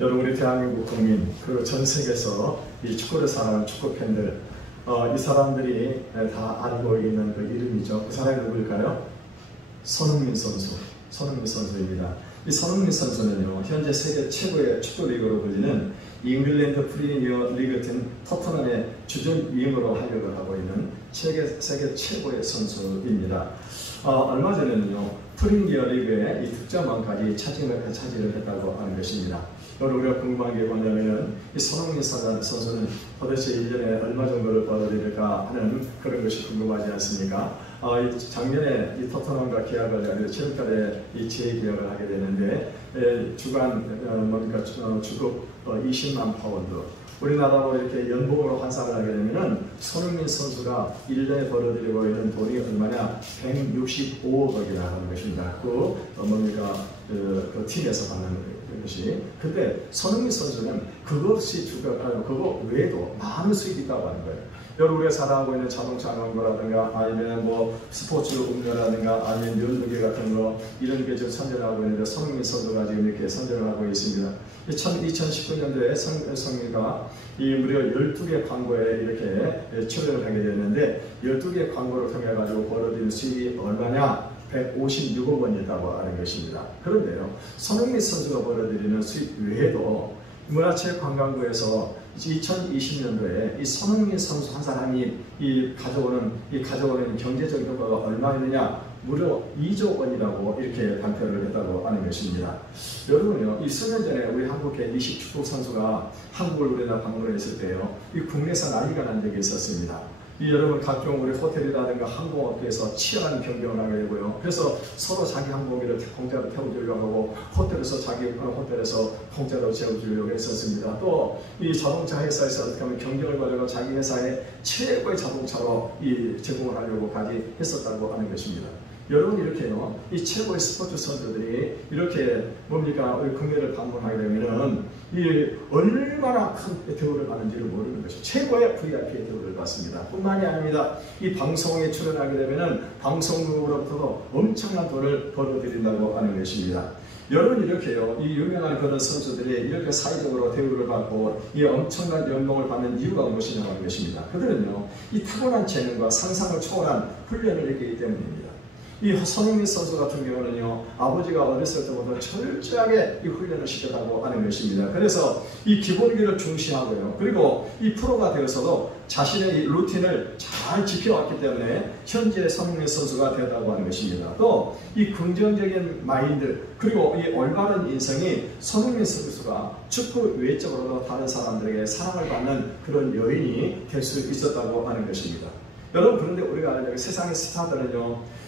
여러분, 우리 대한민국 국민, 그리고 전 세계에서 이 축구를 사랑하는 축구 팬들, 이 사람들이 다 알고 있는 그 이름이죠. 그 사람이 누구일까요? 손흥민 선수. 손흥민 선수입니다. 이 손흥민 선수는요, 현재 세계 최고의 축구 리그로 불리는 잉글랜드 프리미어 리그 팀 토트넘의 주전 위임으로 활약을 하고 있는 세계 최고의 선수입니다. 얼마 전에는요, 프리미어 리그의 이 득점왕까지 차지를 했다고 하는 것입니다. 여러분, 우리가 궁금한 게 뭐냐면은 이 손흥민 선수는 도대체 1년에 얼마 정도를 벌어들일까 하는 그런 것이 궁금하지 않습니까? 작년에 이 토트넘과 계약을 하게 되고 7월달에 이 재계약을 하게 되는데 주간 주급 20만 파운드, 우리나라로 이렇게 연봉으로 환산을 하게 되면은 손흥민 선수가 1년에 벌어들이고 있는 돈이 얼마냐? 165억 원이나 하는 것입니다. 그 팀에서 받는 것이. 근데 손흥민 선수는 그거 외에도 많은 수익이 있다고 하는 거예요. 여러분, 우리가 사랑하고 있는 자동차 광고라든가 아니면 뭐 스포츠 음료라든가 아니면 면도기 같은 거, 이런 게 지금 선전을 하고 있는데 손흥민 선수가 지금 이렇게 선전을 하고 있습니다. 2019년도에 손흥민가 무려 12개 광고에 이렇게 출연을 하게 됐는데 12개 광고를 통해 가지고 벌어들인 수익이 얼마냐? 156억 원이라고 하는 것입니다. 그런데요, 손흥민 선수가 벌어들이는 수익 외에도 문화체육관광부에서 2020년도에 이 손흥민 선수 한 사람이 가져오는 경제적 효과가 얼마였느냐? 무려 2조 원이라고 이렇게 발표를 했다고 하는 것입니다. 여러분요, 이 수년 전에 우리 한국의 이식 축구 선수가 한국을 우리나라 방문을 했을 때요, 이 국내에서 난리가 난 적이 있었습니다. 여러분, 각종 우리 호텔이라든가 항공업계에서 치열한 경쟁을 하게 되고요. 그래서 서로 자기 항공기를 공짜로 태워주려고 하고 호텔에서 자기 호텔에서 공짜로 재워주려고 했었습니다. 또 이 자동차 회사에서 어떻게 하면 경쟁을 벌여서 자기 회사의 최고의 자동차로 제공을 하려고까지 했었다고 하는 것입니다. 여러분, 이렇게요, 이 최고의 스포츠 선수들이 이렇게 우리 국내를 방문하게 되면은 얼마나 큰 대우를 받는지를 모르는 것이 최고의 VIP의 대우를 받습니다. 뿐만이 아닙니다. 이 방송에 출연하게 되면은 방송국으로부터도 엄청난 돈을 벌어들인다고 하는 것입니다. 여러분, 이렇게요, 이 유명한 그런 선수들이 이렇게 사회적으로 대우를 받고 이 엄청난 연봉을 받는 이유가 무엇이냐고 하는 것입니다. 그들은요, 이 타고난 재능과 상상을 초월한 훈련을 했기 때문입니다. 이 손흥민 선수 같은 경우는요, 아버지가 어렸을 때부터 철저하게 이 훈련을 시켰다고 하는 것입니다. 그래서 이 기본기를 중시하고요, 그리고 이 프로가 되어서도 자신의 이 루틴을 잘 지켜왔기 때문에 현재 손흥민 선수가 되었다고 하는 것입니다. 또 이 긍정적인 마인드, 그리고 이 올바른 인성이 손흥민 선수가 축구 외적으로도 다른 사람들에게 사랑을 받는 그런 요인이 될 수 있었다고 하는 것입니다. 여러분, 그런데 우리가 아는 세상의 스타들은요,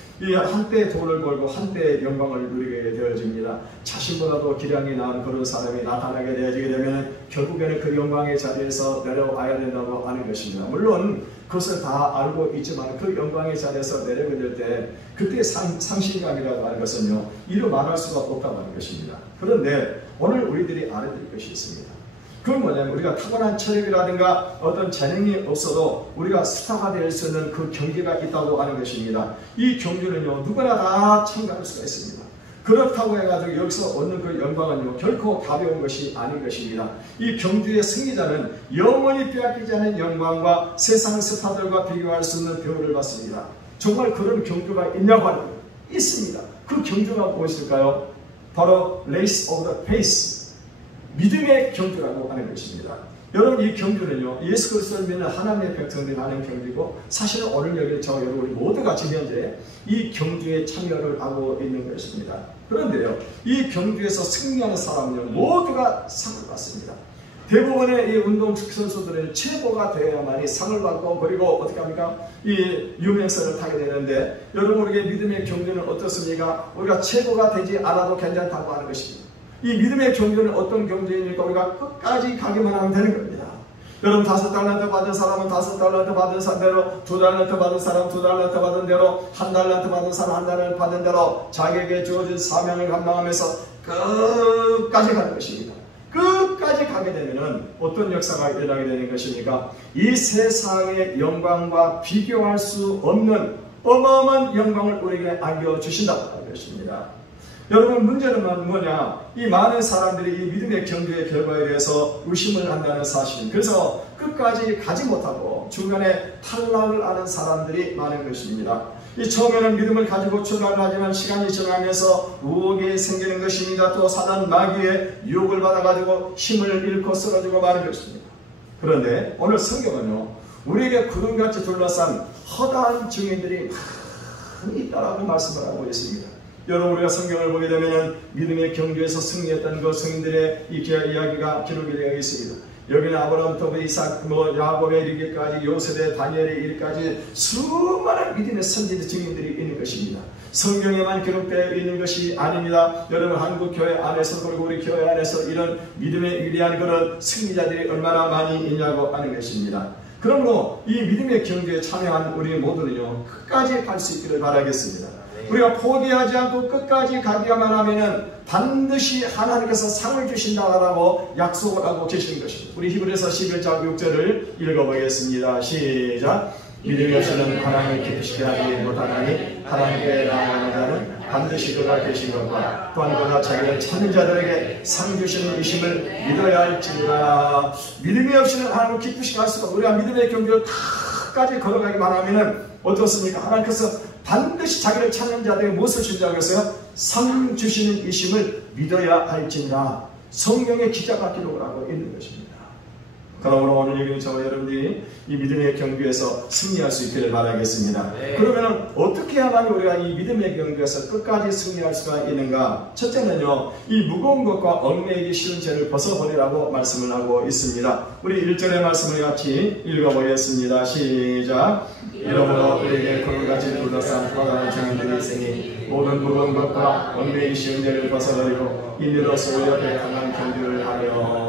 한때 돈을 벌고 한때 영광을 누리게 되어집니다. 자신보다도 기량이 나은 그런 사람이 나타나게 되어지게 되면 결국에는 그 영광의 자리에서 내려와야 된다고 하는 것입니다. 물론 그것을 다 알고 있지만 그 영광의 자리에서 내려오게 될 때 그때 상실감이라고 하는 것은요, 이루 말할 수가 없다고 하는 것입니다. 그런데 오늘 우리들이 알아야 될 것이 있습니다. 그건 뭐냐면, 우리가 타고난 체력이라든가 어떤 재능이 없어도 우리가 스타가 될 수 있는 그 경지가 있다고 하는 것입니다. 이 경주는요, 누구나 다 참가할 수가 있습니다. 그렇다고 해가지고 여기서 얻는 그 영광은요, 결코 가벼운 것이 아닌 것입니다. 이 경주의 승리자는 영원히 빼앗기지 않은 영광과 세상 스타들과 비교할 수 있는 대우를 받습니다. 정말 그런 경주가 있냐고 하는 거예요. 있습니다. 그 경주가 무엇일까요? 바로 Race of the Pace, 믿음의 경주라고 하는 것입니다. 여러분, 이 경주는요, 예수 그리스도를 믿는 하나님의 백성들이 하는 경주고, 사실은 오늘 여기 저 여러분 모두가 지금 현재 이 경주에 참여를 하고 있는 것입니다. 그런데요, 이 경주에서 승리하는 사람은요, 모두가 상을 받습니다. 대부분의 이 운동 선수들은 최고가 되어야만이 상을 받고, 그리고 어떻게 합니까? 이 유명세를 타게 되는데, 여러분, 우리의 믿음의 경주는 어떻습니까? 우리가 최고가 되지 않아도 괜찮다고 하는 것입니다. 이 믿음의 경주는 어떤 경주입니까? 우리가 끝까지 가기만 하면 되는 겁니다. 여러분, 5달란트 받은 사람은 5달란트 받은 대로, 2달란트 받은 사람 2달란트 받은 대로, 1달란트 받은 사람 1달란트 받은 대로 자기에게 주어진 사명을 감당하면서 끝까지 가는 것입니다. 끝까지 가게 되면 어떤 역사가 일어나게 되는 것입니까? 이 세상의 영광과 비교할 수 없는 어마어마한 영광을 우리에게 안겨주신다고 하는 것입니다. 여러분, 문제는 뭐냐? 이 많은 사람들이 이 믿음의 경주의 결과에 대해서 의심을 한다는 사실. 그래서 끝까지 가지 못하고 중간에 탈락을 하는 사람들이 많은 것입니다. 이 처음에는 믿음을 가지고 출발을 하지만 시간이 지나면서 우혹이 생기는 것입니다. 또 사단 마귀의 유혹을 받아가지고 힘을 잃고 쓰러지고 마는 것입니다. 그런데 오늘 성경은요, 우리에게 구름같이 둘러싼 허다한 증인들이 많이 있다라고 말씀을 하고 있습니다. 여러분, 우리가 성경을 보게 되면 믿음의 경주에서 승리했던 그 성인들의 이야기가 기록이 되어 있습니다. 여기는 아브라함부터 이삭, 야곱에 이르기까지, 요셉의 다니엘에 이르기까지 수많은 믿음의 선지자 증인들이 있는 것입니다. 성경에만 기록되어 있는 것이 아닙니다. 여러분, 한국 교회 안에서 그리고 우리 교회 안에서 이런 믿음의 위대한 그런 승리자들이 얼마나 많이 있냐고 하는 것입니다. 그러므로 이 믿음의 경주에 참여한 우리 모두는요, 끝까지 갈 수 있기를 바라겠습니다. 우리가 포기하지 않고 끝까지 가기만 하면은 반드시 하나님께서 상을 주신다라고 약속을 하고 계시는 것입니다. 우리 히브리서 11장 6절을 읽어보겠습니다. 시작. 믿음이 없이는 하나님을 기쁘시게 하지 못하나니 하나님께 나아가는 자는 반드시 그가 계신 것과 또한 그가 자기를 찾는 자들에게 상 주시는 이심을 믿어야 할지니라. 믿음이 없이는 하나님을 기쁘시게 할 수가, 우리가 믿음의 경주를 끝까지 걸어가기만 하면은 어떻습니까? 하나님께서 반드시 자기를 찾는 자들에게 무엇을 준다고 했어요? 상 주시는 이심을 믿어야 할지니라. 성경의 기자가 기록을 하고 있는 것입니다. 그러므로 오늘 여기는 저와 여러분들이 이 믿음의 경주에서 승리할 수 있기를 바라겠습니다. 네. 그러면 어떻게 해야만 우리가 이 믿음의 경주에서 끝까지 승리할 수가 있는가? 첫째는요, 이 무거운 것과 얽매이기 쉬운 죄를 벗어버리라고 말씀을 하고 있습니다. 우리 1절의 말씀을 같이 읽어보겠습니다. 시작. 이러므로 우리에게 그물같이 둘러싼 허다한 증인들이 있으니 모든 무거운 것과 얽매이기 쉬운 죄를 벗어버리고 인내로 소유 옆에 강한 경주를 하려.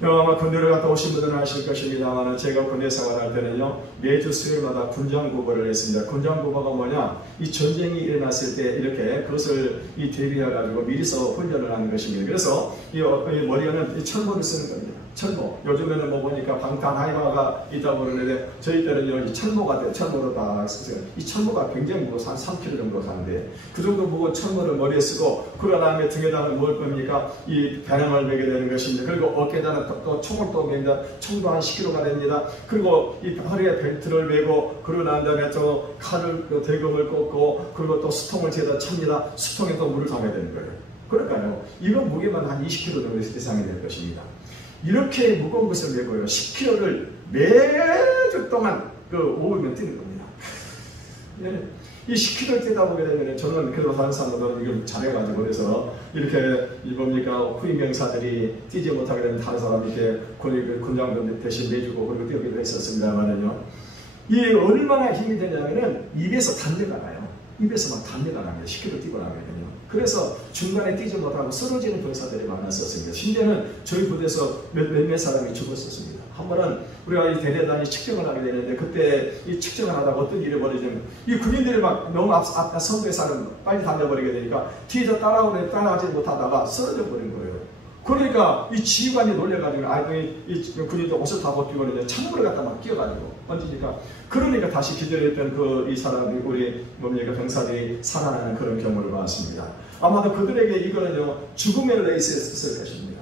아마 군대를 갔다 오신 분들은 아실 것입니다만, 제가 군대 생활할 때는요, 매주 수요일마다 군장구보를 했습니다. 군장구보가 뭐냐? 이 전쟁이 일어났을 때 이렇게 그것을 대비해가지고 미리서 훈련을 하는 것입니다. 그래서 이 머리에는 이 철모를 쓰는 겁니다. 철모. 요즘에는 뭐 보니까 방탄 하이바가 있다고 그러는데, 저희 때는요, 이 철모가 돼요. 철모로 다 쓰세요. 이 철모가 굉장히 무거워서 한 3kg 정도 사는데, 그 정도 무거운 철모를 머리에 쓰고, 그런 다음에 등에다가 뭘 겁니까? 이 배낭을 매게 되는 것입니다. 그리고 어깨에다가 또 총을 또 맵니다. 총도 한 10kg가 됩니다. 그리고 이 허리에 벨트를 매고, 그러고 난 다음에 또 칼을, 대검을 꽂고, 그리고 또 수통을 뒤에다 찹니다. 수통에 또 물을 담아야 되는 거예요. 그러니까요, 이건 무게만 한 20kg 정도 이상이 될 것입니다. 이렇게 무거운 것을 메고요, 10kg를 매주 동안 오후면 뛰는 겁니다. 네. 이 10kg 뛰다 보게 되면, 저는 그래도 다른 사람들은 이걸 잘해가지고, 그래서 이렇게 뭡니까, 후임병사들이 뛰지 못하게 되면 다른 사람이 이렇게 군장병 대신 내주고 그리고 뛰기도 했었습니다만은요, 이 얼마나 힘이 되냐면은 입에서 단내가 나요. 입에서 막 단내가 납니다. 10kg 뛰고 나면요. 그래서 중간에 뛰지 못하고 쓰러지는 병사들이 많았었습니다. 심지어는 저희 부대에서 몇몇 사람이 죽었었습니다. 한 번은 우리가 이 대대단이 측정을 하게 되는데, 그때 이 측정을 하다가 어떤 일이 벌어지면 이 군인들이 막 너무 앞 선두에 사람 빨리 달려버리게 되니까 뒤에서 따라하지 못하다가 쓰러져 버린 거예요. 그러니까 이 지휘관이 놀래가지고 이 군인들 옷을 다 벗기고 있는데 찬물을 갖다 막 끼워가지고 던지니까, 그러니까 다시 기절했던 이 사람이, 우리 병사들이 살아나는 그런 경우를 봤습니다. 아마도 그들에게 이거는요, 죽음의 레이스였을 것입니다.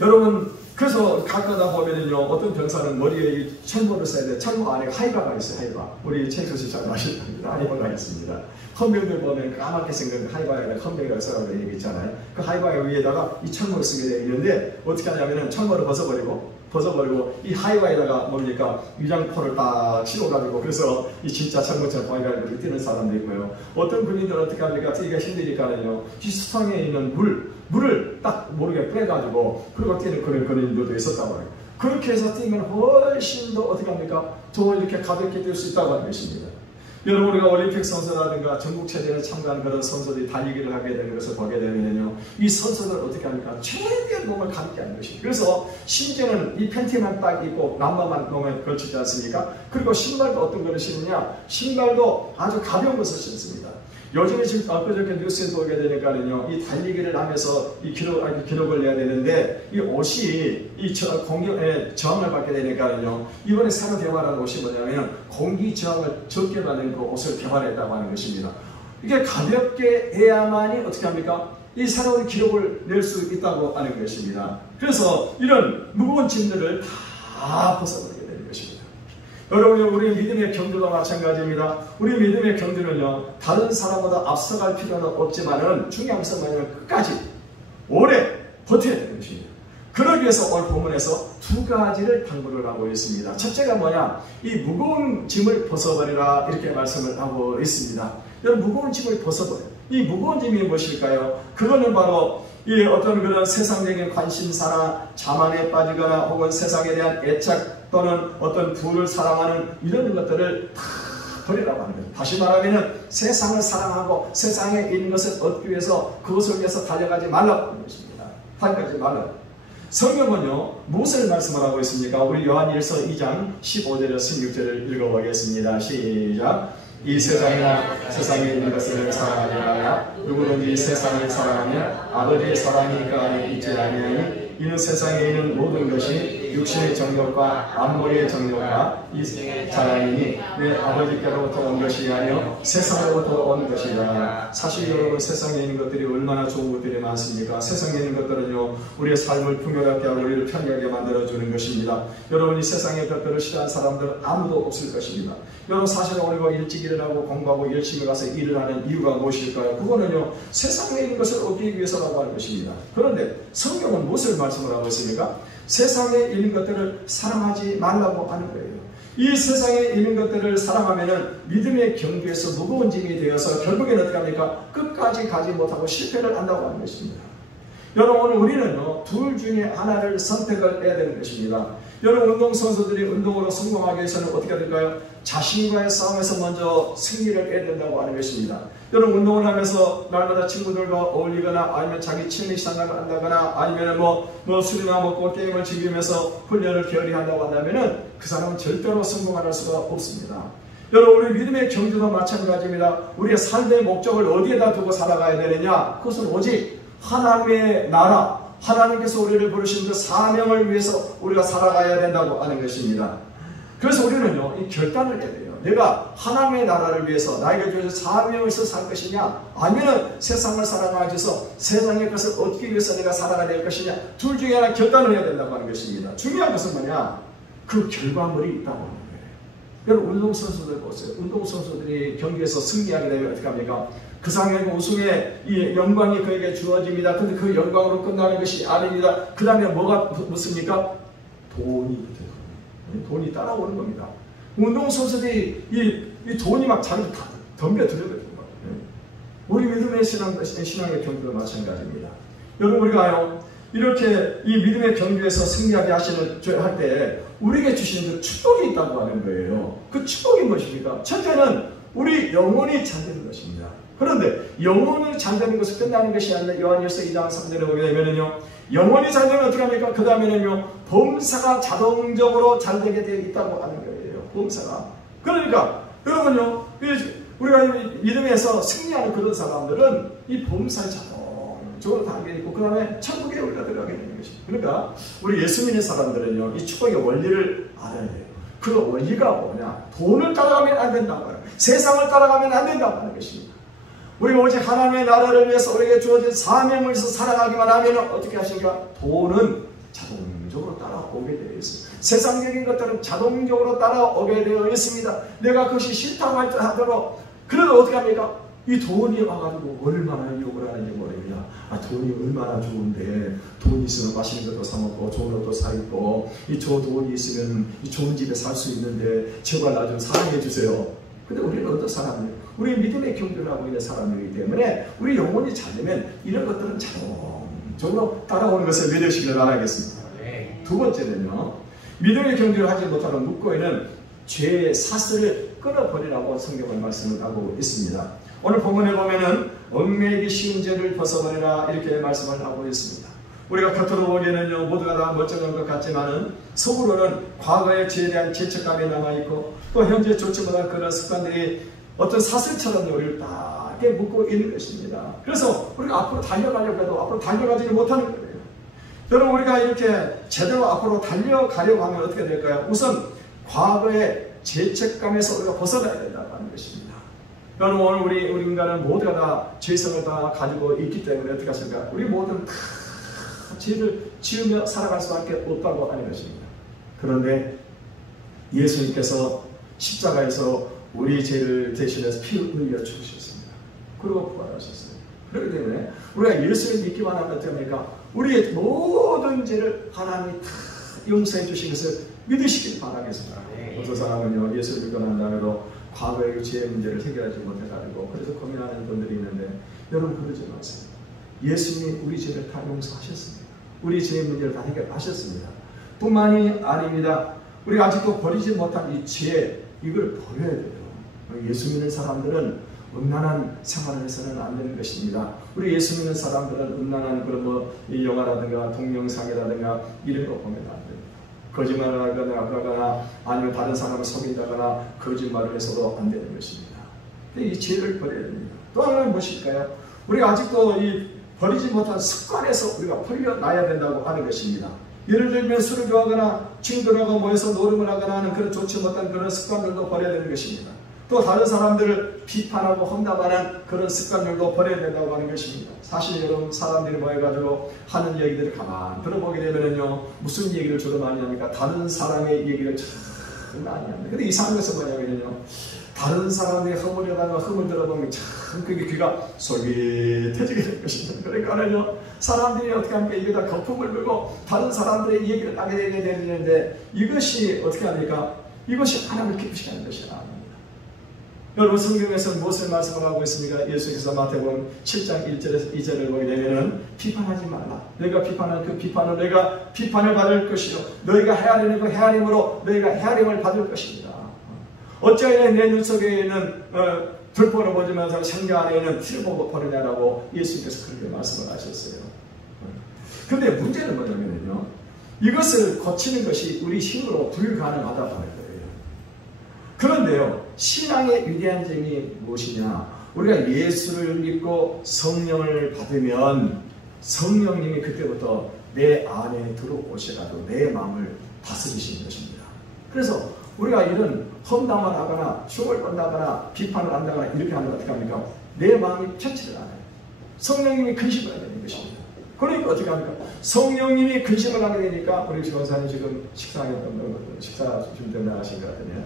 여러분, 그래서 가끔가다 보면은요, 어떤 병사는 머리에 이 철모를 써야 돼. 철모 안에 하이바가 있어요. 하이바. 우리 최익수 씨 잘 아실 겁니다. 하이바가 있습니다. 헌병들 보면 까맣게 생긴 하이바에다 헌병이라고 써라고 얘기 있잖아요. 그 하이바 위에다가 이 철모를 쓰게 되어 있는데, 어떻게 하냐면은 철모를 벗어버리고 이 하이바에다가 뭡니까, 위장포를 딱 씌워가지고, 그래서 이 진짜 철모처럼 보이가지고 뛰는 사람도 있고요. 어떤 군인들은 어떻게 합니까? 뛰기가 힘드니까는요, 이 수상에 있는 물을 딱 모르게 빼가지고 그리고 뛰는 그런 군인들도 있었다고 해요. 그렇게 해서 뛰면 훨씬 더 어떻게 합니까? 더 이렇게 가볍게 뛸 수 있다고 하는 것입니다. 여러분, 우리가 올림픽 선수라든가 전국체전에 참가한 그런 선수들이 달리기를 하게 되는 것을 보게 되면요, 이 선수들 어떻게 합니까? 최대한 몸을 감게 하는 것입니다. 그래서 심지어는 이 팬티만 딱 입고 남바만 몸에 걸치지 않습니까? 그리고 신발도 어떤 거를 신느냐? 신발도 아주 가벼운 것을 신습니다. 요즘에 지금 엊그저께 뉴스에 보게 되니까는요, 이 달리기를 하면서 이 기록을 내야 되는데, 이 옷이 공기에 저항을 받게 되니까는요, 이번에 새로 개발한 옷이 뭐냐면 공기 저항을 적게 받는 그 옷을 개발했다고 하는 것입니다. 이게 가볍게 해야만이 어떻게 합니까? 이 새로운 기록을 낼 수 있다고 하는 것입니다. 그래서 이런 무거운 짐들을 다 벗어버리게 되는 것입니다. 여러분, 우리 믿음의 경주도 마찬가지입니다. 우리 믿음의 경주는요, 다른 사람보다 앞서갈 필요는 없지만은 중요한 것은 뭐냐면 끝까지 오래 버텨야 되는 것입니다. 그러기 위해서 오늘 본문에서 두 가지를 당부를 하고 있습니다. 첫째가 뭐냐? 이 무거운 짐을 벗어버리라, 이렇게 말씀을 하고 있습니다. 여러분, 무거운 짐을 벗어버려요. 이 무거운 짐이 무엇일까요? 그거는 바로 이 어떤 그런 세상적인 관심사나 자만에 빠지거나 혹은 세상에 대한 애착 또는 어떤 부를 사랑하는 이런 것들을 다 버리라고 하는 거예요. 다시 말하면 세상을 사랑하고 세상에 있는 것을 얻기 위해서 그것을 위해서 달려가지 말라고 하는 것입니다. 달려가지 말라고. 성경은요, 무엇을 말씀을 하고 있습니까? 우리 요한일서 2장 15절에서 16절을 읽어보겠습니다. 시작. 이 세상에 있는 것을 사랑하지 말라. 누구든지 세상을 사랑하면 아버지의 사랑이 그 안에 있지 아니하니 이는 세상에 있는 모든 것이 육신의 정욕과 만물의 정욕과 이 자랑이니 내 아버지께로부터 온 것이 아니요 세상으로부터 온 것이라. 사실 여러분, 세상에 있는 것들이 얼마나 좋은 것들이 많습니까? 세상에 있는 것들은요, 우리의 삶을 풍요롭게 하고 우리를 편리하게 만들어주는 것입니다. 여러분, 이 세상의 것들을 싫어하는 사람들은 아무도 없을 것입니다. 여러분, 사실 오늘도 일찍 일어나고 공부하고 열심히 가서 일을 하는 이유가 무엇일까요? 그거는요, 세상에 있는 것을 얻기 위해서라고 하는 것입니다. 그런데 성경은 무엇을 말씀을 하고 있습니까? 세상에 있는 것들을 사랑하지 말라고 하는 거예요. 이 세상에 있는 것들을 사랑하면은 믿음의 경주에서 무거운 짐이 되어서 결국에는 어떻게 합니까? 끝까지 가지 못하고 실패를 한다고 하는 것입니다. 여러분, 오늘 우리는요, 둘 중에 하나를 선택을 해야 되는 것입니다. 여러분, 운동선수들이 운동으로 성공하기 위해서는 어떻게 될까요? 자신과의 싸움에서 먼저 승리를 해야 된다고 하는 것입니다. 여러분, 운동을 하면서 날마다 친구들과 어울리거나 아니면 자기 취미생활을 한다거나 아니면 뭐 술이나 먹고 게임을 즐기면서 훈련을 게을리 한다고 한다면은 그 사람은 절대로 성공할 수가 없습니다. 여러분, 우리 믿음의 경주도 마찬가지입니다. 우리의 삶의 목적을 어디에다 두고 살아가야 되느냐? 그것은 오직 하나님의 나라, 하나님께서 우리를 부르신 그 사명을 위해서 우리가 살아가야 된다고 하는 것입니다. 그래서 우리는요, 이 결단을 해야 돼요. 내가 하나님의 나라를 위해서 나에게 주어진 사명을 위해서 살 것이냐, 아니면 세상을 사랑하기 위해서 세상의 것을 얻기 위해서 내가 살아가야 될 것이냐, 둘 중에 하나 결단을 해야 된다고 하는 것입니다. 중요한 것은 뭐냐? 그 결과물이 있다고 하는 거예요. 여러분, 운동선수들 보세요. 운동선수들이 경기에서 승리하게 되면 어떻게 합니까? 그 상의 우승의 이 영광이 그에게 주어집니다. 근데 그 영광으로 끝나는 것이 아닙니다. 그 다음에 뭐가 붙습니까? 돈이 따라오는 겁니다. 운동선수들이 이 돈이 막 자기를 다 덤벼들거든요. 우리 믿음의 신앙의 경주도 마찬가지입니다. 여러분, 우리가요, 이렇게 이 믿음의 경주에서 승리하게 할 때 우리에게 주시는 그 축복이 있다고 하는 거예요. 그 축복이 무엇입니까? 첫째는 우리 영혼이 잘 되는 것입니다. 그런데 영혼이 잘 되는 것이 끝나는 것이 아니라 요한일서 2장 3절에 보게 되면은요, 영혼이 잘 되면 어떻게 합니까? 그 다음에는요, 범사가 자동적으로 잘 되게 되어 있다고 하는 거예요. 범사가. 그러니까 여러분요, 우리가 믿음에서 승리하는 그런 사람들은 이 범사에 자동적으로 담겨 있고 그 다음에 천국에 올라들어가게 되는 것입니다. 그러니까 우리 예수 믿는 사람들은요, 이 축복의 원리를 알아야 돼요. 그 원리가 뭐냐? 돈을 따라가면 안 된다고 해요. 세상을 따라가면 안 된다고 하는 것입니다. 우리가 오직 하나님의 나라를 위해서 우리에게 주어진 사명을 위해서 살아가기만 하면 어떻게 하십니까? 돈은 자동적으로 따라오게 되어 있습니다. 세상적인 것들은 자동적으로 따라오게 되어 있습니다. 내가 그것이 싫다고 하더라도 그래도 어떻게 합니까? 이 돈이 와가지고 얼마나 욕을 하는지 모릅니다. 돈이 얼마나 좋은데, 돈이 있으면 맛있는 것도 사 먹고 좋은 옷도 사 입고, 저 돈이 있으면 이 좋은 집에 살 수 있는데 제발 나 좀 사랑해 주세요. 근데 우리는 어떤 사람이에요? 우리 믿음의 경주를 하고 있는 사람이기 때문에 우리 영혼이 잘 되면 이런 것들은 자동적으로 따라오는 것을 믿으시길 바라겠습니다. 두 번째는요, 믿음의 경주를 하지 못하는 묵고에는 죄의 사슬을 끊어버리라고 성경은 말씀을 하고 있습니다. 오늘 본문에 보면은 얽매이기 쉬운 죄를 벗어버리라, 이렇게 말씀을 하고 있습니다. 우리가 겉으로 보기에는요, 모두가 다 멀쩡한 것 같지만은 속으로는 과거의 죄에 대한 죄책감이 남아있고 또 현재 좋지 못한 그런 습관들이 어떤 사슬처럼 우리를 딱 묶고 있는 것입니다. 그래서 우리가 앞으로 달려가려고 해도 앞으로 달려가지 못하는 거예요. 여러분, 우리가 이렇게 제대로 앞으로 달려가려고 하면 어떻게 될까요? 우선 과거의 죄책감에서 우리가 벗어나야 된다고 하는 것입니다. 여러분 오늘 우리 인간은 모두가 다 죄성을 다 가지고 있기 때문에 어떻게 하십니까? 우리 모두는 다 죄를 지으며 살아갈 수밖에 없다고 하는 것입니다. 그런데 예수님께서 십자가에서 우리 죄를 대신해서 피를 흘려 죽으셨습니다. 그리고 부활하셨어요. 그렇기 때문에 우리가 예수를 믿기만 하면 됩니까? 우리의 모든 죄를 하나님이 다 용서해 주신 것을 믿으시길 바라겠습니다. 어떤 사람은요, 예수를 믿고 난 다음에도 과거의 죄의 문제를 해결하지 못해가지고 그래서 고민하는 분들이 있는데, 여러분 그러지 마세요. 예수님이 우리 죄를 다 용서하셨습니다. 우리 죄의 문제를 다 해결하셨습니다. 뿐만이 아닙니다. 우리가 아직도 버리지 못한 이 죄, 이걸 버려야 돼요. 예수 믿는 사람들은 음란한 생활을 해서는 안 되는 것입니다. 우리 예수 믿는 사람들은 음란한 그런 이 영화라든가 동영상이라든가 이런 거 보면 안 됩니다. 거짓말을 하거나 아니면 다른 사람을 속인다거나 거짓말을 해서도 안 되는 것입니다. 이 죄를 버려야 됩니다. 또 하나는 무엇일까요? 우리가 아직도 이 버리지 못한 습관에서 우리가 풀려나야 된다고 하는 것입니다. 예를 들면 술을 좋아하거나 친구들하고 모여서 노름을 하거나 하는 그런 좋지 못한 그런 습관들도 버려야 되는 것입니다. 또 다른 사람들을 비판하고 험담하는 그런 습관들도 버려야 된다고 하는 것입니다. 사실 여러분 사람들이 모여가지고 하는 얘기들을 가만 들어보게 되면요, 무슨 얘기를 주로 많이 합니까? 다른 사람의 얘기를 참 많이 합니다. 근데 이상한 것은 뭐냐면요, 다른 사람의 흠을 들어보면 참 그게 귀가 솔깃해지게 될 것입니다. 그러니까는요, 사람들이 어떻게 합니까? 이게 다 거품을 불고 다른 사람들의 얘기를 하게 되는데, 이것이 어떻게 합니까? 이것이 하나님을 기쁘시게 하는 것이 아닙니다. 여러분 성경에서 무엇을 말씀을 하고 있습니까? 예수께서 마태복음 7장 1절에서 2절을 보게 되면은 비판하지 말라. 너희가 비판하는 그 비판은 너희가 비판을 받을 것이요, 너희가 헤아리는 그 헤아림으로 너희가 헤아림을 받을 것입니다. 어찌하여 내 눈 속에 있는 들보를 보지면서 생명 안에 있는 피를 보고 버리냐라고 예수님께서 그렇게 말씀을 하셨어요. 그런데 문제는 뭐냐면요, 이것을 고치는 것이 우리 힘으로 불가능하다고 하는 거예요. 그런데요, 신앙의 위대한 점이 무엇이냐? 우리가 예수를 믿고 성령을 받으면 성령님이 그때부터 내 안에 들어오셔가지고 내 마음을 다스리시는 것입니다. 그래서 우리가 이런 험담을 하거나 흉을 본다거나 비판을 한다거나 이렇게 하면 어떻게 합니까? 내 마음이 편치를 않아요. 성령님이 근심을 하게 되는 것입니다. 그러니까 어떻게 합니까? 성령님이 근심을 하게 되니까, 우리 지원사님 지금 식사 준비 나가신 것 같은데요.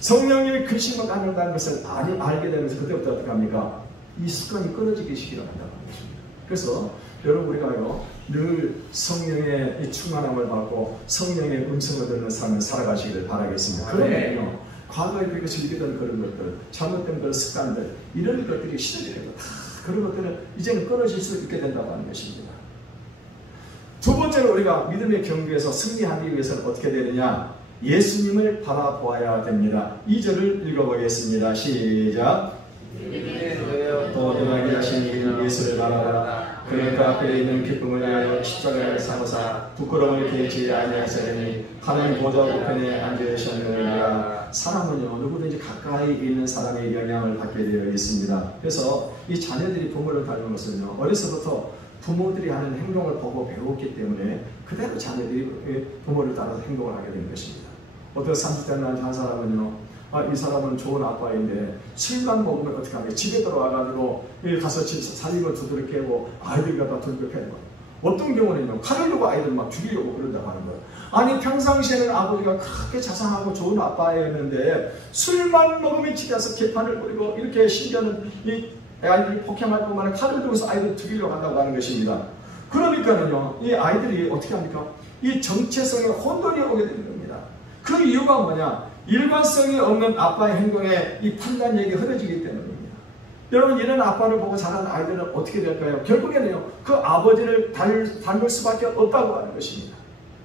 성령님이 근심을 갖는다는 것을 알게 되면서 그때부터 어떻게 합니까? 이 습관이 끊어지기 시작한다고 하는 것입니다. 그래서 여러분 우리가요, 늘 성령의 이 충만함을 받고 성령의 음성을 듣는 삶을 살아가시기를 바라겠습니다. 그러면요, 과거에 그것을 이기던 그런 것들, 잘못된 그런 습관들, 이런 것들이 시들게 되고 다 그런 것들은 이제는 끊어질 수 있게 된다고 하는 것입니다. 두 번째로 우리가 믿음의 경주에서 승리하기 위해서는 어떻게 되느냐? 예수님을 바라보아야 됩니다. 2절을 읽어보겠습니다. 시작. 도전하게 하신 예수를 바라보라. 그는 그 앞에 있는 기쁨을 위하여 십자가를 사모사 부끄러움을 개의치 아니하시니 하나님 보좌 우편에 앉아 계셨느니라. 사람은요, 누구든지 가까이 있는 사람의 영향을 받게 되어 있습니다. 그래서 이 자녀들이 부모를 닮은 것은요, 어려서부터 부모들이 하는 행동을 보고 배웠기 때문에 그대로 자녀들이 부모를 따라서 행동을 하게 되는 것입니다. 어떤 30대 난 한 사람은요, 이 사람은 좋은 아빠인데 술만 먹으면 어떻게 하냐, 집에 들어와가지고 가서 살림을 두드려 깨고 아이들 갖다 두드려 패고, 어떤 경우는요, 칼을 들고 아이들 막 죽이려고 그런다고 하는 거예요. 아니 평상시에는 아버지가 그렇게 자상하고 좋은 아빠였는데 술만 먹으면 집에서 개판을 부리고 이렇게 심지어는 이 아이들이 폭행할 뿐만 아니라 칼을 들고서 아이들 죽이려고 한다고 하는 것입니다. 그러니까는요, 이 아이들이 어떻게 합니까? 이 정체성에 혼돈이 오게 되는 겁니다. 그 이유가 뭐냐? 일관성이 없는 아빠의 행동에 이 판단력이 흐려지기 때문입니다. 여러분, 이런 아빠를 보고 자란 아이들은 어떻게 될까요? 결국에는요, 그 아버지를 닮을 수밖에 없다고 하는 것입니다.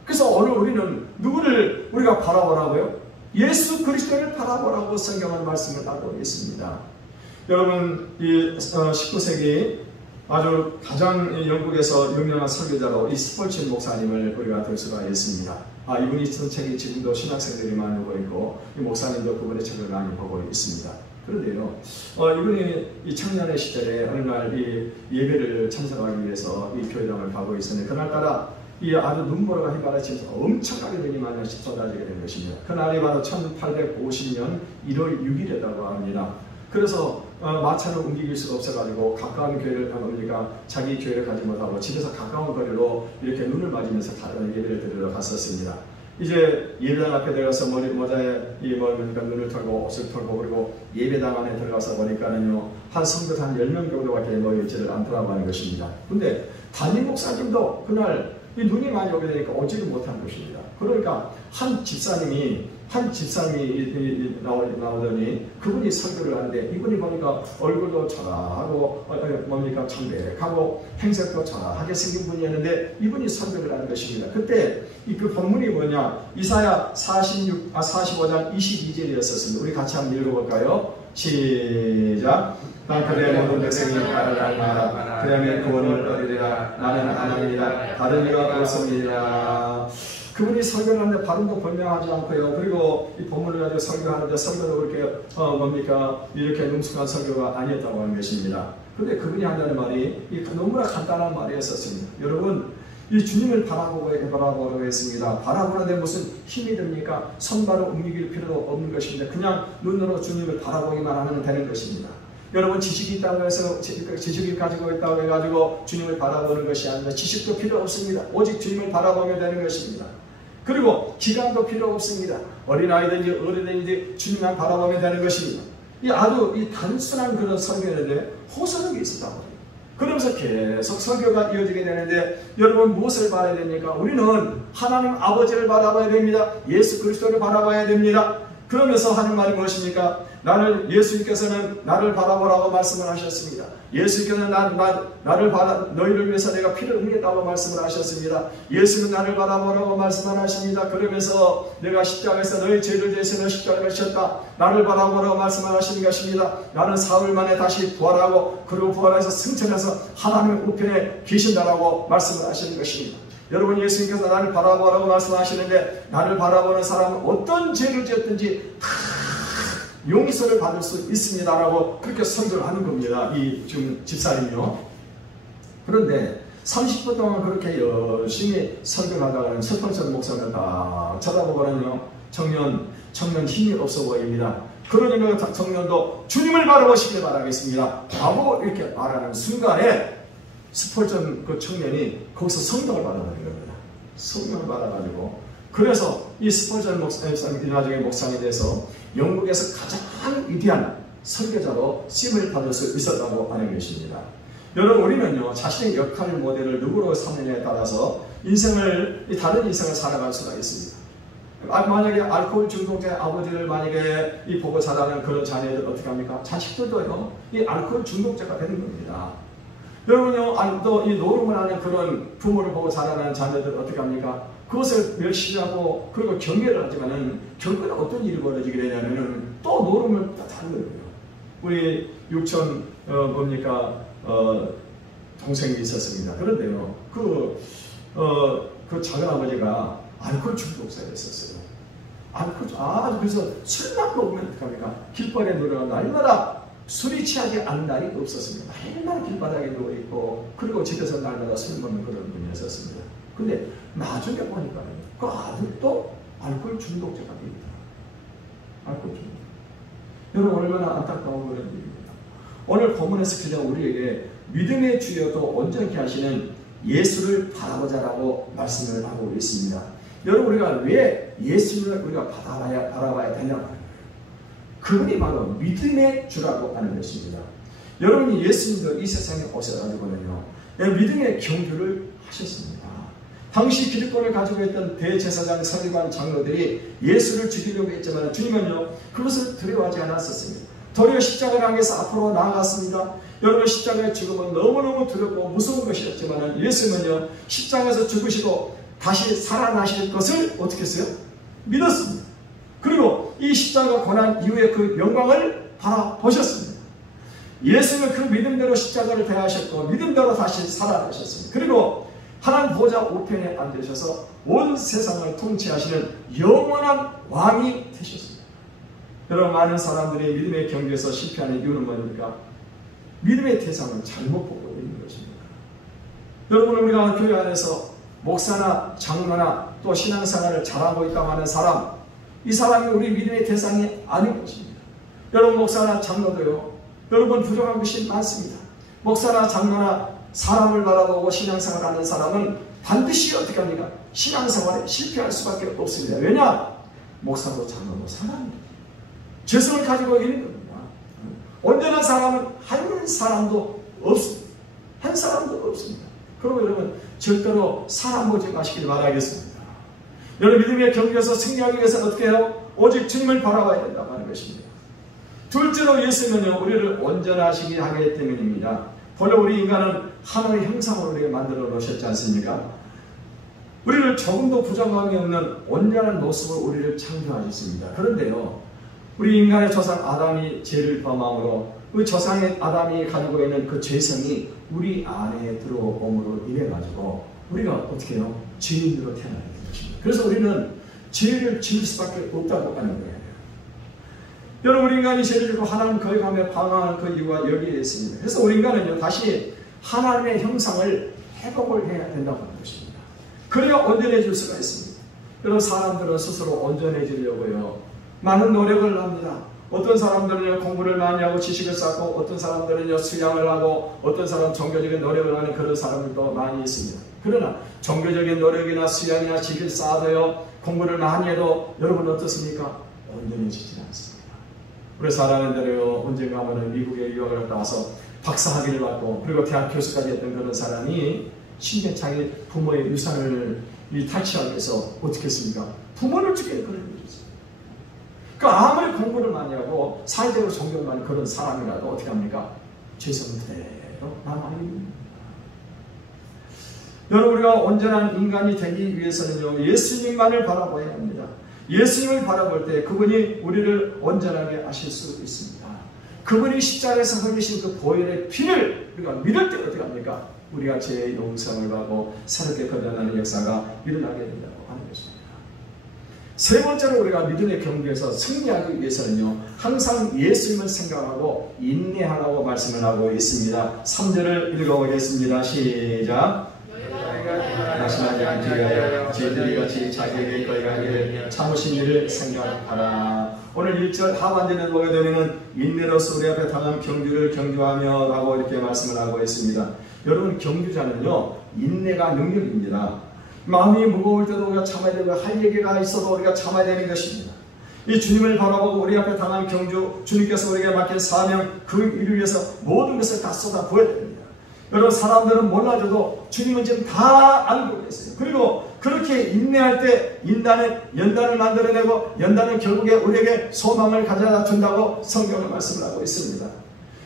그래서 오늘 우리는 누구를 우리가 바라보라고요? 예수 그리스도를 바라보라고 성경은 말씀을 하고 있습니다. 여러분, 이 19세기 아주 가장 영국에서 유명한 설교자로 이 스폴친 목사님을 우리가 들 수가 있습니다. 이분이 쓴 책이 지금도 신학생들이 많이 보고 있고, 이 목사님도 그분의 책을 많이 보고 있습니다. 그런데요, 이분이 이 청년의 시절에 어느 날 이 예배를 참석하기 위해서 이 교회당을 가고 있었는데, 그날따라 이 아주 눈보라가 휘말아치면서 엄청나게 눈이 많이 쏟아지게 된 것입니다. 그날이 바로 1850년 1월 6일이라고 합니다. 그래서 마차를 움직일 수가 없어가지고 가까운 교회를 가보니까 자기 교회를 가지 못하고 집에서 가까운 거리로 이렇게 눈을 맞으면서 예배를 드리러 갔었습니다. 이제 예배당 앞에 들어가서 모자에 그러니까 눈을 털고 옷을 털고 그리고 예배당 안에 들어가서 보니까는요 한 성도 한 10명 정도밖에 모여있지를 않더라고 하는 것입니다. 근데 담임 목사님도 그날 이 눈이 많이 오게 되니까 오지를 못한 것입니다. 그러니까 한 집사님이 나오더니 그분이 설교를 하는데 이분이 보니까 얼굴도 잘하고 뭡니까 창백하고 행색도 잘하게 생긴 분이었는데 이분이 설교를 하는 것입니다. 그때 그 본문이 뭐냐 이사야 45장 22절이었었습니다. 우리 같이 한번 읽어볼까요? 시작. 그래 모든 백성이 나를 알라. 그러면 구원을 얻으리라. 나는 하나님이라. 다른 이가 없습니다. 그분이 설교를 하는데 발음도 번명하지 않고요. 그리고 이 본문을 가지고 설교하는데 설교도 그렇게 이렇게 능숙한 설교가 아니었다고 하는 것입니다. 그런데 그분이 한다는 말이 너무나 간단한 말이었었습니다. 여러분 이 주님을 바라보라고 했습니다. 바라보는데 무슨 힘이 듭니까? 손발을 움직일 필요도 없는 것입니다. 그냥 눈으로 주님을 바라보기만 하면 되는 것입니다. 여러분 지식이 있다고 해서 지식을 가지고 있다고 해가지고 주님을 바라보는 것이 아니라 지식도 필요 없습니다. 오직 주님을 바라보면 되는 것입니다. 그리고 기간도 필요 없습니다. 어린아이든지 어른이든지 주님만 바라보면 되는 것입니다. 아주 단순한 그런 설교인데 호소력이 있었다고 해요. 그러면서 계속 설교가 이어지게 되는데 여러분 무엇을 봐야 됩니까? 우리는 하나님 아버지를 바라봐야 됩니다. 예수 그리스도를 바라봐야 됩니다. 그러면서 하는 말이 무엇입니까? 예수님께서는 나를 바라보라고 말씀을 하셨습니다. 예수님께서는 너희를 위해서 내가 피를 흘리겠다고 말씀을 하셨습니다. 예수는 나를 바라보라고 말씀을 하십니다. 그러면서 내가 십자가에서 너희 죄를 대신해 십자가를 지셨다. 나를 바라보라고 말씀을 하시는 것입니다. 나는 사흘 만에 다시 부활하고 그리고 부활해서 승천해서 하나님의 우편에 계신다라고 말씀을 하시는 것입니다. 여러분 예수님께서 나를 바라보라고 말씀하시는데 나를 바라보는 사람은 어떤 죄를 지었든지 다 용서를 받을 수 있습니다라고 그렇게 설교를 하는 겁니다. 이 지금 집사님이요. 그런데 30분 동안 그렇게 열심히 설교를 하다가는 첫 번째 목사를 다 쳐다보고는요 청년 힘이 없어 보입니다. 그러니까 청년도 주님을 바라보시길 바라겠습니다 라고 이렇게 말하는 순간에 스펄전 그 청년이 거기서 성령을 받아버린 겁니다. 성령을 받아가지고 그래서 이 스펄전 목사님 나중에 목사님이 돼서 영국에서 가장 위대한 설교자로 쓰임을 받을 수 있었다고 하는 것입니다. 여러분 우리는요 자신의 역할 모델을 누구로 삼느냐에 따라서 다른 인생을 살아갈 수가 있습니다. 만약에 알코올 중독자의 아버지를 만약에 보고 자라는 그런 자녀들 어떻게 합니까? 자식들도요 이 알코올 중독자가 되는 겁니다. 여러분요 또 이 노름을 하는 그런 부모를 보고 자라는 자녀들 어떻게 합니까? 그것을 열심히 하고 그리고 경계를 하지만은 결국은 어떤 일이 벌어지게 되냐면은 또 노름을 하는 거예요. 우리 육촌 동생이 있었습니다. 그런데요 그 작은 아버지가 알코올 중독자였었어요. 그래서 술만 먹으면 어떡합니까? 길바닥에 누워가 날마다 술이 취하지 않은 날이 없었습니다. 맨날 길바닥에 누워있고 그리고 집에서 날마다 술 먹는 그런 분이었었습니다. 근데 나중에 보니까 그 아들도 알코올 중독자가 됩니다. 알코올 중독. 여러분 얼마나 안타까운 그런 일입니다. 오늘 본문에서 그냥 우리에게 믿음의 주여도 온전케 하시는 예수를 바라보자라고 말씀을 하고 있습니다. 여러분 우리가 왜 예수를 우리가 바라봐야 되냐고 하는 거예요. 그분이 바로 믿음의 주라고 하는 것입니다. 여러분이 예수님도 이 세상에 오셔가지고는요 믿음의 경주를 하셨습니다. 당시 기득권을 가지고 있던 대제사장 서기관 장로들이 예수를 죽이려고 했지만 주님은요 그것을 두려워하지 않았었습니다. 도리어 십자가를 향해서 앞으로 나아갔습니다. 여러분 십자가의 죽음은 너무너무 두렵고 무서운 것이었지만 예수님은요 십자가에서 죽으시고 다시 살아나실 것을 어떻게 했어요? 믿었습니다. 그리고 이 십자가 고난 이후에 그 영광을 바라보셨습니다. 예수님은 그 믿음대로 십자가를 대하셨고 믿음대로 다시 살아나셨습니다. 그리고 하나님 보좌 우편에 앉으셔서 온 세상을 통치하시는 영원한 왕이 되셨습니다. 여러분 많은 사람들이 믿음의 경계에서 실패하는 이유는 뭡니까? 믿음의 대상을 잘못 보고 있는 것입니다. 여러분 우리가 교회 안에서 목사나 장로나 또 신앙생활을 잘하고 있다고 하는 사람 이 사람이 우리 믿음의 대상이 아닌 것입니다. 여러분 목사나 장로도요 여러분 부족한 것이 많습니다. 목사나 장로나 사람을 바라보고 신앙생활하는 사람은 반드시 어떻게 합니까? 신앙생활에 실패할 수밖에 없습니다. 왜냐? 목사도 장로도 사람입니다. 죄성을 가지고 있는 겁니다. 온전한 사람은 한 사람도 없습니다. 한 사람도 없습니다. 그러면 여러분 절대로 사람 보지 마시길 바라겠습니다. 여러분 믿음의 경기에서 승리하기 위해서는 어떻게 해요? 오직 주님을 바라봐야 된다고 하는 것입니다. 둘째로 예수님은요, 우리를 온전하시게 하기 때문입니다. 본래 우리 인간은 하나님의 형상으로 우리가 만들어 놓으셨지 않습니까? 우리를 조금도 부정함이 없는 온전한 모습으로 우리를 창조하셨습니다. 그런데요, 우리 인간의 조상 아담이 죄를 범함으로 그 조상의 아담이 가지고 있는 그 죄성이 우리 안에 들어옴으로 인해 가지고 우리가 어떻게 해요? 죄인으로 태어나게 된 것입니다. 그래서 우리는 죄를 지을 수밖에 없다고 하는 거예요. 여러분, 우리 인간이 죄를 지고 하나님 거역하며 방황하는 그 이유가 여기에 있습니다. 그래서 우리 인간은요, 다시 하나님의 형상을 회복을 해야 된다고 하는 것입니다. 그래야 온전해질 수가 있습니다. 여러분, 사람들은 스스로 온전해지려고요, 많은 노력을 합니다. 어떤 사람들은요, 공부를 많이 하고 지식을 쌓고, 어떤 사람들은요, 수양을 하고, 어떤 사람은 종교적인 노력을 하는 그런 사람들도 많이 있습니다. 그러나 종교적인 노력이나 수양이나 지식을 쌓아도요, 공부를 많이 해도 여러분 어떻습니까? 온전해지지 않습니다. 우리 사랑하는 대로요, 언젠가 하면 미국에 유학을 갔다 와서 박사학위를 받고 그리고 대학 교수까지 했던 그런 사람이 신기차게 부모의 유산을 탈취하기 위해서 어떻게 했습니까? 부모를 죽이는 그런 일이 있어요. 그러니까 아무리 공부를 많이 하고 사회적으로 존경받는 그런 사람이라도 어떻게 합니까? 죄성 그대로 남아있는. 여러분, 우리가 온전한 인간이 되기 위해서는요, 예수님만을 바라봐야 합니다. 예수님을 바라볼 때 그분이 우리를 온전하게 하실 수 있습니다. 그분이 십자가에서 흘리신 그 보혈의 피를 우리가 믿을 때 어떻게 합니까? 우리가 죄의 용서를 받고 새롭게 거듭나는 역사가 일어나게 된다고 하는 것입니다. 세 번째로 우리가 믿음의 경주에서 승리하기 위해서는요, 항상 예수님을 생각하고 인내하라고 말씀을 하고 있습니다. 3절을 읽어보겠습니다. 시작. 나시나지 않기 위하여 죄들이 같이 자기에게 거리가 하기를 참으신 일을 생각하라. 오늘 1절 하반절에 보게 되면 인내로서 우리 앞에 당한 경주를 경주하며 라고 이렇게 말씀을 하고 있습니다. 여러분, 경주자는요, 인내가 능력입니다. 마음이 무거울 때도 우리가 참아야 되고 할 얘기가 있어도 우리가 참아야 되는 것입니다. 이 주님을 바라보고 우리 앞에 당한 경주, 주님께서 우리에게 맡긴 사명, 그 일을 위해서 모든 것을 다 쏟아부어야 됩니다. 여러분, 사람들은 몰라줘도 주님은 지금 다 알고 계세요. 그리고 그렇게 인내할 때 연단을 만들어내고 연단은 결국에 우리에게 소망을 가져다 준다고 성경은 말씀을 하고 있습니다.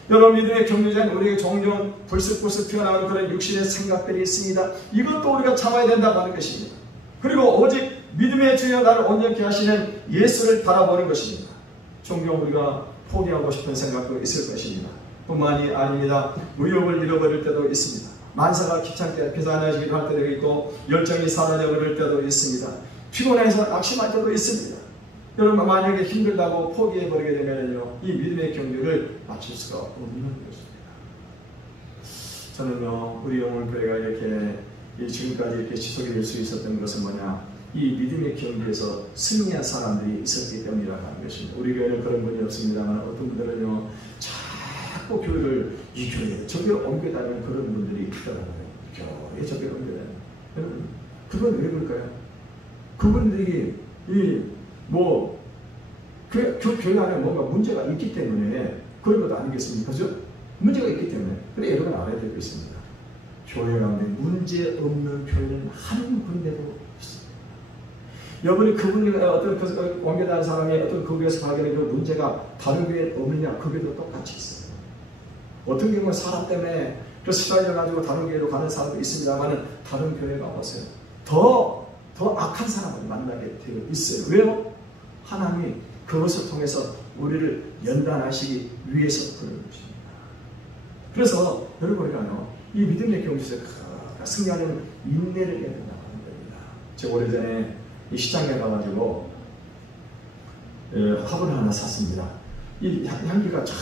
여러분, 믿음의 경주자는 우리에게 종종 불쑥불쑥 튀어나오는 그런 육신의 생각들이 있습니다. 이것도 우리가 참아야 된다고 하는 것입니다. 그리고 오직 믿음의 주여 나를 온전케 하시는 예수를 바라보는 것입니다. 종종 우리가 포기하고 싶은 생각도 있을 것입니다. 뿐만이 아닙니다. 의욕을 잃어버릴 때도 있습니다. 만사가 귀찮게 비산해지기도 할 때도 있고 열정이 사라져버릴 때도 있습니다. 피곤해서 낙심할 때도 있습니다. 여러분, 만약에 힘들다고 포기해버리게 되면요, 이 믿음의 경주를 마칠 수가 없는 것입니다. 저는요, 우리 영혼교회가 이렇게 지금까지 이렇게 지속이 될 수 있었던 것은 뭐냐, 이 믿음의 경주에서 승리한 사람들이 있었기 때문이라고 하는 것입니다. 우리 교회는 그런 분이 없습니다만 어떤 분들은요, 자꾸 교회를 이 교회에 저기로 옮겨다니는 그런 분들이 있더라고요. 교회에 저기로 옮겨다니는. 여러분, 그건 왜 그럴까요? 그분들이 교회 안에 뭔가 문제가 있기 때문에 그런 것도 아니겠습니까? 그죠? 문제가 있기 때문에. 그래, 여러분 알아야 되고 있습니다. 교회 가운데 문제 없는 교회는 한 군데도 없습니다. 여러분이 그분이 어떤 옮겨다니는 사람이 어떤 그 교회에서 발견한 그 문제가 다른 교회에 없느냐, 그 교회도 똑같이 있어요. 어떤 경우는 사람 때문에 시달려가지고 다른 교회로 가는 사람도 있습니다만 다른 교회가 없어요. 더 악한 사람을 만나게 되어 있어요. 왜요? 하나님이 그것을 통해서 우리를 연단하시기 위해서 그런 것입니다. 그래서 여러분, 우리가요, 이 믿음의 경주에서 승리하는 인내를 해야 된다고 하는 겁니다. 제가 오래전에 이 시장에 가가지고 화분을 하나 샀습니다. 이 향기가 참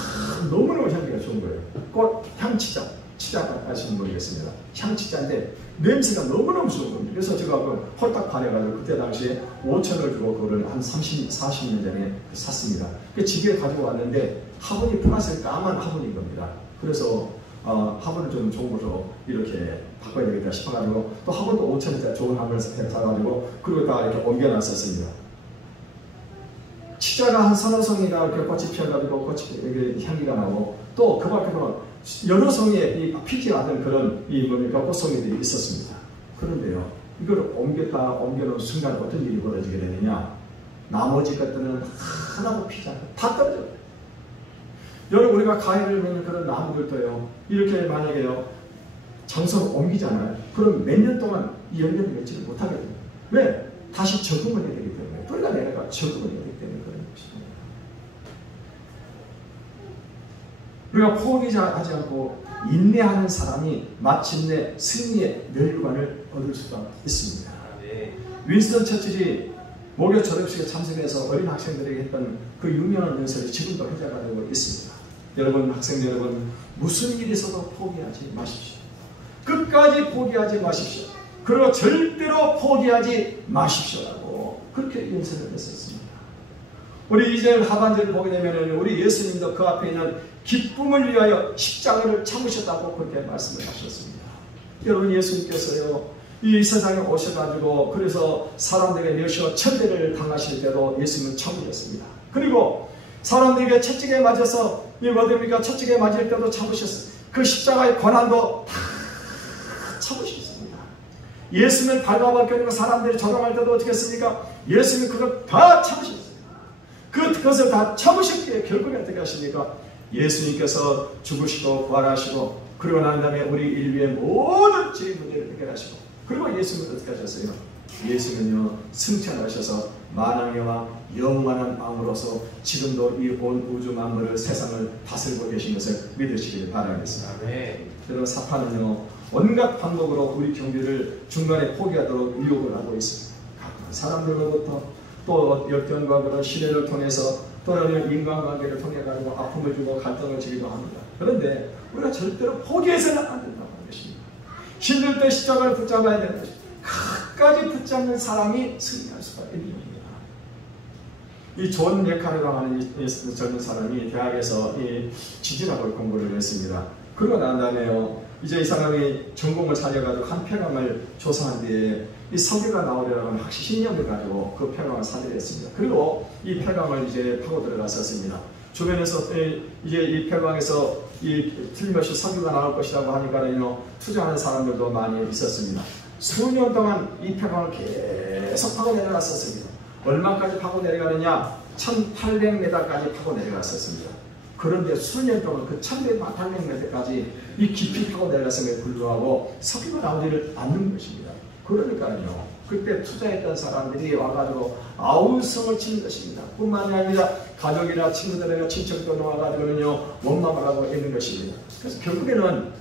너무너무 향기가 좋은 거예요. 꽃 향치자. 치자 아시는 모르겠습니다. 향치자인데 냄새가 너무너무 좋은 겁니다. 그래서 제가 홀딱 반해가지고 그때 당시에 5,000원을 주고 그거를 한 40년 전에 샀습니다. 그 집에 가지고 왔는데 화분이 플라스틱 까만 화분인 겁니다. 그래서 화분을 좀 좋은 거로 이렇게 바꿔야 되겠다 싶어가지고 또 화분도 5,000원짜리 좋은 화분을 사가지고 그리고 다 이렇게 옮겨놨었습니다. 치자가 한 서너 송이가 이렇게 꽃이 피어가지고 꽃이 향기가 나고 또 그 밖에도 여러 송이에 피지 않은 그런 꽃송이들이 있었습니다. 그런데요, 이걸 옮겨놓은 순간 어떤 일이 벌어지게 되느냐? 나머지 것들은 하나도 피지 않고 다 떨어져요. 여러분, 우리가 가위를 매는 그런 나무들도요, 이렇게 만약에요, 장소를 옮기잖아요. 그럼 몇 년 동안 이 열매를 맺지를 못하게 됩니다. 왜? 다시 적응을 해야 되기 때문에. 뿌리가 내려가 적응을 해야 되기 때문에 그런 것입니다. 우리가 포기하지 않고 인내하는 사람이 마침내 승리의 멸관을 얻을 수가 있습니다. 윈스턴 처칠이 목요 졸업식에 참석해서 어린 학생들에게 했던 그 유명한 연설이 지금도 회자가 되고 있습니다. 여러분, 학생 여러분, 무슨 일이 있어도 포기하지 마십시오. 끝까지 포기하지 마십시오. 그리고 절대로 포기하지 마십시오라고 그렇게 연설을 했었습니다. 우리 2절 하반절을 보게 되면 우리 예수님도 그 앞에 있는 기쁨을 위하여 십자가를 참으셨다고 그렇게 말씀을 하셨습니다. 여러분, 예수님께서요, 이 세상에 오셔가지고 그래서 사람들에게 몇시어 천대를 당하실 때도 예수님은 참으셨습니다. 그리고 사람들에게 채찍에 맞아서 채찍에 맞을 때도 참으셨어요. 그 십자가의 고난도 다 참으셨습니다. 예수님을 밟아박혀서 사람들이 조롱할 때도 어떻게 했습니까? 예수님이 그걸 다 참으셨어요. 그것을 다 참으셨기에 결국에 어떻게 하십니까? 예수님께서 죽으시고 부활하시고 그리고 난 다음에 우리 인류의 모든 죄의 문제를 해결하시고 그리고 예수님은 어떻게 하셨어요? 예수님은요, 승천하셔서 만왕의 영원한 왕으로서 지금도 이 온 우주 만물을 세상을 다스리고 계신 것을 믿으시길 바라겠습니다. 여러분, 사탄은요, 온갖 방법으로 우리 경주를 중간에 포기하도록 유혹을 하고 있습니다. 각각 사람들로부터 또 역경과 그런 시대를 통해서 또는 인간관계를 통해 가지고 아픔을 주고 갈등을 주기도 합니다. 그런데 우리가 절대로 포기해서는 안 된다고 하는 것입니다. 힘들 때 십자가를 붙잡아야 되는 것입니다. 끝까지 붙잡는 사람이 승리할 수가 있는 겁니다. 이 존 메카르라고 하는 이 젊은 사람이 대학에서 이 지질학을 공부를 했습니다. 그러고 난 다음에요, 이제 이 사람이 전공을 살려가지고 한 폐광을 조사한 뒤에 이 석유가 나오려고 하는 확신념을 가지고 그 폐광을 사들였습니다. 그리고 이 폐광을 이제 파고 들어갔었습니다. 주변에서 이제 이 폐광에서 틀림없이 석유가 나올 것이라고 하니까요, 투자하는 사람들도 많이 있었습니다. 수년 동안 이 폐광을 계속 파고 내려갔었습니다. 얼마까지 파고 내려가느냐? 1800m까지 파고 내려갔었습니다. 그런데 수년 동안 그 1800m까지 이 깊이 파고 내려갔음에도 불구하고 석유가 나오지를 않는 것입니다. 그러니까요, 그때 투자했던 사람들이 와가지고 아우성을 치는 것입니다. 뿐만이 아니라 가족이나 친구들이나 친척들도 와가지고는요, 원망을 하고 있는 것입니다. 그래서 결국에는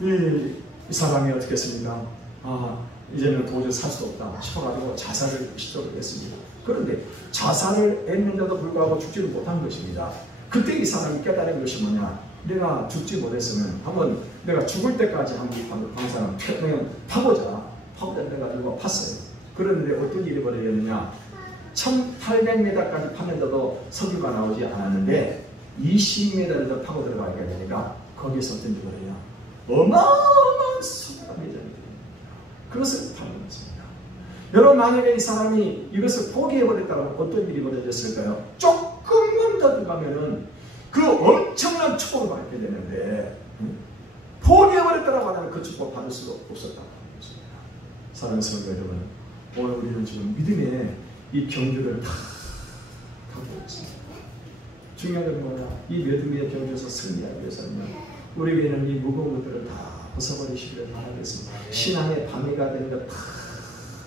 이 사람이 어떻게 했습니까? 이제는 도저히 살 수 없다 싶어가지고 자살을 시도를 했습니다. 그런데 자살을 했는데도 불구하고 죽지를 못한 것입니다. 그때 이 사람이 깨달은 것이 뭐냐? 내가 죽지 못했으면 한번 내가 죽을 때까지 한번 방사를 파보자 해가지고 팠어요. 그런데 어떤 일이 벌어졌느냐? 1800m까지 파는데도 석유가 나오지 않았는데 20m를 파고 들어가야 되니까 거기서 어떤 일이 벌어졌냐? 어마어마한 석유가 매장이 됩니다. 그것을 파는 것입니다. 여러분, 만약에 이 사람이 이것을 포기해버렸다면 어떤 일이 벌어졌을까요? 조금만 더 들어가면은 그 엄청난 축복을 받게 되는데 포기해버렸다고 하면 그 축복 받을 수가 없었다고 하는 것입니다. 사랑하는 성도 여러분, 오늘 우리는 지금 믿음의 이 경주를 다 가고 있습니다. 중요한 건 뭐냐? 이 믿음의 경주에서 승리하기 위해서는 우리에게는 이 무거운 것들을 다 벗어버리시기를 바라겠습니다. 신앙의 방해가 되는 것 다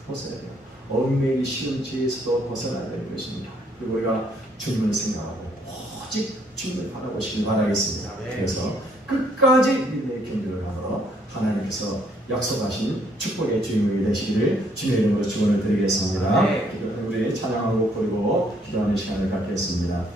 벗어야 돼요. 얽매이기 쉬운 죄에서도 벗어나야 되는 것입니다. 그리고 우리가 주님을 생각하고 오직 주님을 바라보시길 바라겠습니다. 그래서 끝까지 믿음의 경주를 하러 하나님께서 약속하신 축복의 주인공이 되시기를 주님의 이름으로 축원을 드리겠습니다. 우리 찬양하고 부르고 기도하는 시간을 갖겠습니다.